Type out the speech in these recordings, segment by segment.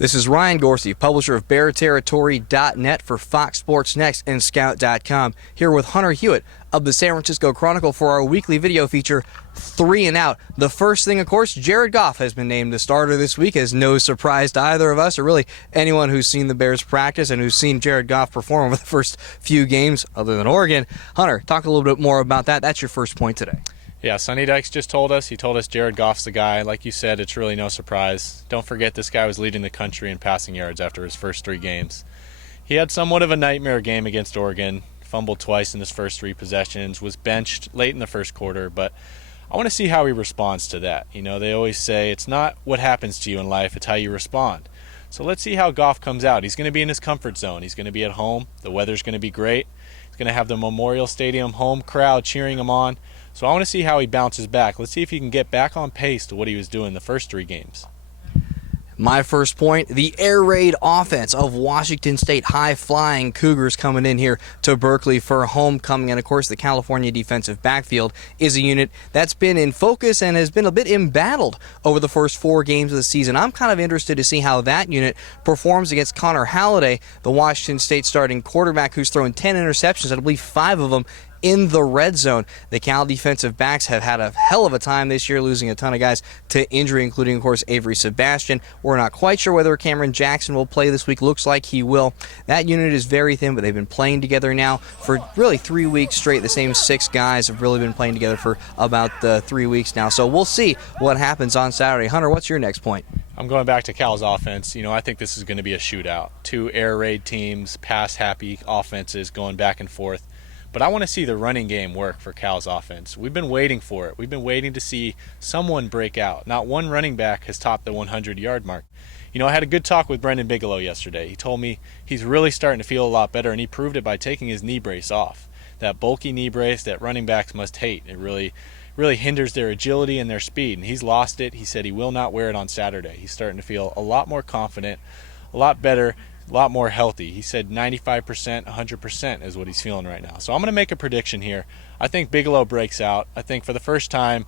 This is Ryan Gorcey, publisher of BearTerritory.net for Fox Sports Next and Scout.com, here with Hunter Hewitt of the San Francisco Chronicle for our weekly video feature, 3 and Out. The first thing, of course, Jared Goff has been named the starter this week, as no surprise to either of us, or really anyone who's seen the Bears practice and who's seen Jared Goff perform over the first few games, other than Oregon. Hunter, talk a little bit more about that. That's your first point today. Yeah, Sonny Dykes just told us. He told us Jared Goff's the guy. Like you said, it's really no surprise. Don't forget this guy was leading the country in passing yards after his first 3 games. He had somewhat of a nightmare game against Oregon, fumbled twice in his first 3 possessions, was benched late in the first quarter, but I want to see how he responds to that. You know, they always say it's not what happens to you in life, it's how you respond. So let's see how Goff comes out. He's going to be in his comfort zone. He's going to be at home. The weather's going to be great. He's going to have the Memorial Stadium home crowd cheering him on. So I want to see how he bounces back. Let's see if he can get back on pace to what he was doing the first 3 games. My first point, the air raid offense of Washington State high-flying Cougars coming in here to Berkeley for homecoming. And, of course, the California defensive backfield is a unit that's been in focus and has been a bit embattled over the first 4 games of the season. I'm kind of interested to see how that unit performs against Connor Halliday, the Washington State starting quarterback who's thrown 10 interceptions, I believe 5 of them in the red zone. The Cal defensive backs have had a hell of a time this year, losing a ton of guys to injury, including, of course, Avery Sebastian. We're not quite sure whether Cameron Jackson will play this week. Looks like he will. That unit is very thin, but they've been playing together now for really 3 weeks straight. The same 6 guys have really been playing together for about 3 weeks now. So we'll see what happens on Saturday. Hunter, what's your next point? I'm going back to Cal's offense. You know, I think this is going to be a shootout. 2 air raid teams, pass-happy offenses going back and forth. But I want to see the running game work for Cal's offense. We've been waiting for it. We've been waiting to see someone break out. Not one running back has topped the 100-yard mark. You know, I had a good talk with Brendan Bigelow yesterday. He told me he's really starting to feel a lot better, and he proved it by taking his knee brace off. That bulky knee brace that running backs must hate. It really hinders their agility and their speed, and he's lost it. He said he will not wear it on Saturday. He's starting to feel a lot more confident, a lot better, a lot more healthy. He said 95%, 100% is what he's feeling right now. So I'm going to make a prediction here. I think Bigelow breaks out. I think for the first time,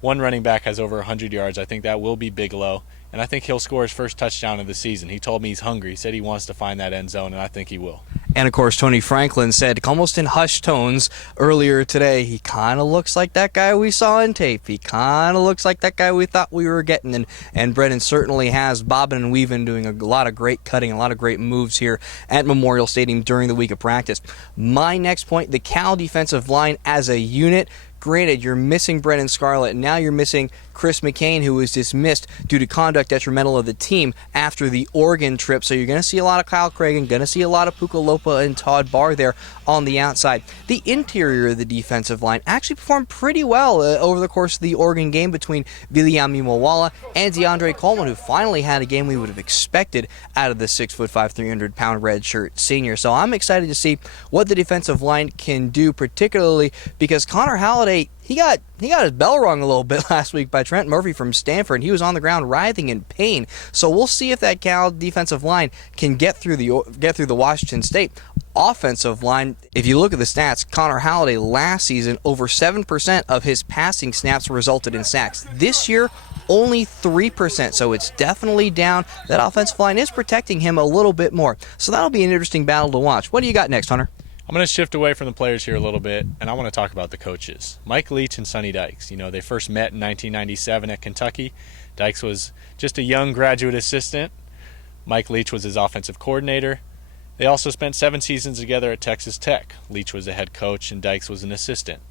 one running back has over 100 yards. I think that will be Bigelow, and I think he'll score his first touchdown of the season. He told me he's hungry. He said he wants to find that end zone, and I think he will. And, of course, Tony Franklin said, almost in hushed tones earlier today, he kind of looks like that guy we saw in tape. He kind of looks like that guy we thought we were getting. And Brennan certainly has, bobbing and weaving, doing a lot of great cutting, a lot of great moves here at Memorial Stadium during the week of practice. My next point, the Cal defensive line as a unit. Granted, you're missing Brennan Scarlett, and now you're missing Chris McCain, who was dismissed due to conduct detrimental of the team after the Oregon trip. So you're going to see a lot of Kyle Cragen, going to see a lot of Puka Lopa and Todd Barr there on the outside. The interior of the defensive line actually performed pretty well over the course of the Oregon game between Viliami Mawala and DeAndre Coleman, who finally had a game we would have expected out of the 6'5", 300-pound redshirt senior. So I'm excited to see what the defensive line can do, particularly because Connor Halliday, he got his bell rung a little bit last week by Trent Murphy from Stanford. He was on the ground writhing in pain. So we'll see if that Cal defensive line can get through the Washington State offensive line. If you look at the stats, Connor Halliday last season, over 7% of his passing snaps resulted in sacks. This year, only 3%, so it's definitely down. That offensive line is protecting him a little bit more. So that'll be an interesting battle to watch. What do you got next, Hunter? I'm going to shift away from the players here a little bit, and I want to talk about the coaches. Mike Leach and Sonny Dykes. You know, they first met in 1997 at Kentucky. Dykes was just a young graduate assistant. Mike Leach was his offensive coordinator. They also spent 7 seasons together at Texas Tech. Leach was the head coach, and Dykes was an assistant.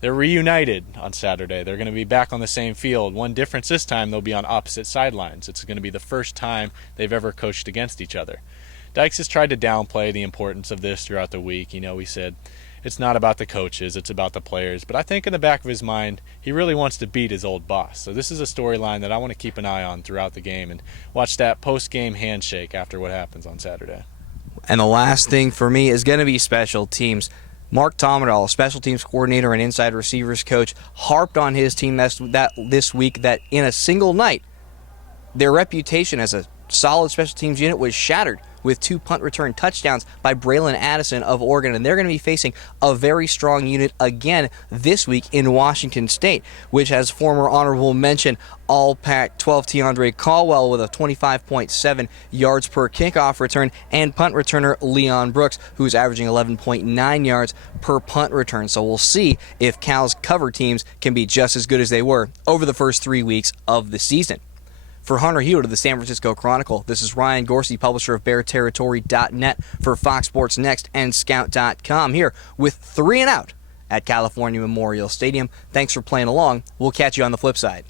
They're reunited on Saturday. They're going to be back on the same field. One difference this time, they'll be on opposite sidelines. It's going to be the first time they've ever coached against each other. Dykes has tried to downplay the importance of this throughout the week. You know, he said it's not about the coaches, it's about the players. But I think in the back of his mind, he really wants to beat his old boss. So this is a storyline that I want to keep an eye on throughout the game and watch that post-game handshake after what happens on Saturday. And the last thing for me is going to be special teams. Mark Tomadol, special teams coordinator and inside receivers coach, harped on his team this week that in a single night, their reputation as a solid special teams unit was shattered with 2 punt return touchdowns by Braylon Addison of Oregon, and they're going to be facing a very strong unit again this week in Washington State, which has former honorable mention All Pac-12 Tiandre Caldwell with a 25.7 yards per kickoff return, and punt returner Leon Brooks, who's averaging 11.9 yards per punt return. So we'll see if Cal's cover teams can be just as good as they were over the first 3 weeks of the season. For Hunter Hewitt of the San Francisco Chronicle, this is Ryan Gorcey, publisher of BearTerritory.net for Fox Sports Next and Scout.com, here with 3 and Out at California Memorial Stadium. Thanks for playing along. We'll catch you on the flip side.